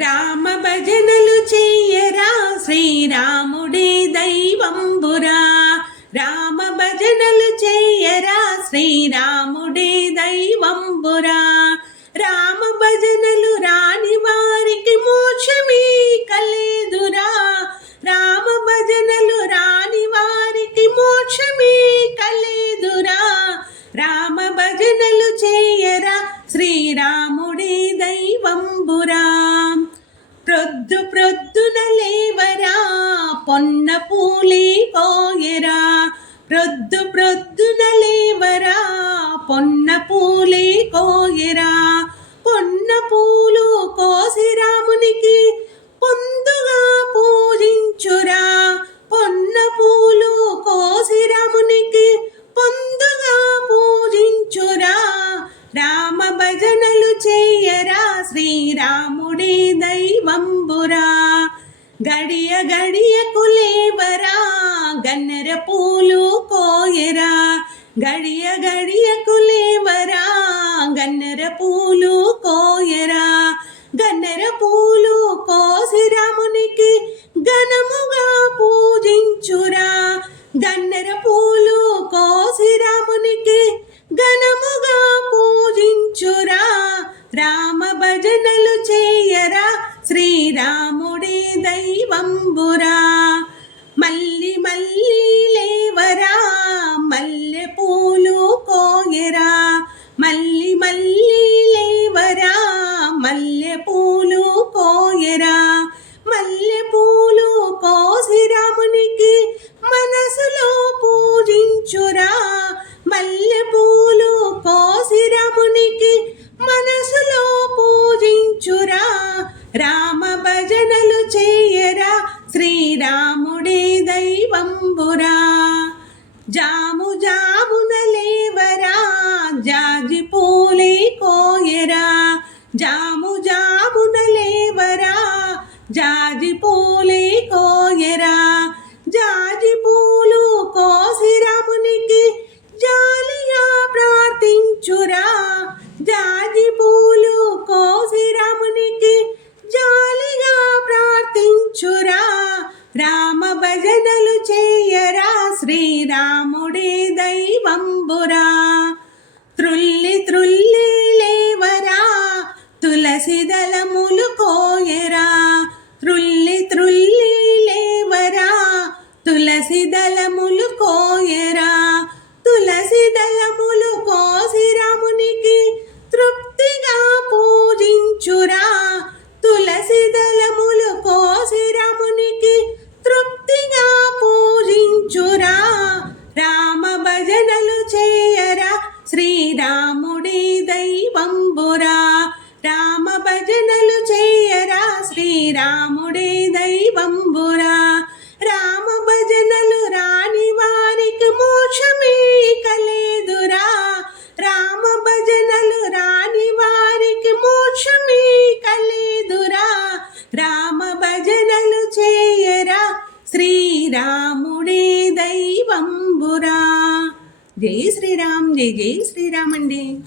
రామ భజనలు చెయ్యరా శ్రీరాముడే దైవంబురా. రామ భజనలు చెయ్యరా శ్రీరాముడే దైవంబురా. రామ భజనలు రాని వారికి మోక్షమే కలేదురా. రామ భజనలు రాని వారికి మోక్షమే కలేదురా. రామ భజనలు చేయరా? శ్రీరాముడే దైవంబురా. ప్రొద్దు ప్రొద్దున లేవరా పొన్న పూలే కోయరా ప్రొద్దు ప్రొద్దున లేవరా పొన్న పూలే కోయరా పొన్న పూలు కోసి రామునికి పొందుగా పూజించురా. పొన్న పూలు కోసి రామునికి పొందుగా పూజించురా. రామ భజన శ్రీరాముడే దైవంబురా గడియ గడియకు లేవరా గన్నెర పూలు కోయరా గడియ గడియకు లేవరా గన్నెర పూలు శ్రీరాముడే దైవంబురా. మల్లి మల్లి లేవరా. మల్లె జాజి పూలే కోయరా జాజి పూలు కోసి రామునికి ప్రార్థించురా. జాజి పూలు కోసి రామునికి ప్రార్థించురా. రామ భజనలు చేయరా శ్రీరాముడే దైవంబురా. తులసి దళములు కోయరా. తులసి దళములు కోసి రామునికి తృప్తిగా పూజించురా. తులసి దళములు కోసి రామునికి తృప్తిగా పూజించురా. రామ భజనలు చేయరా. శ్రీరాముడే దైవంబురా. రామ భజనలు చేయరా. శ్రీరాముడే దైవంబురా. రామ భజనలు చేయరా? శ్రీరాముడే దైవంబురా. జై శ్రీరామ్ జై జై శ్రీరామ్ అండి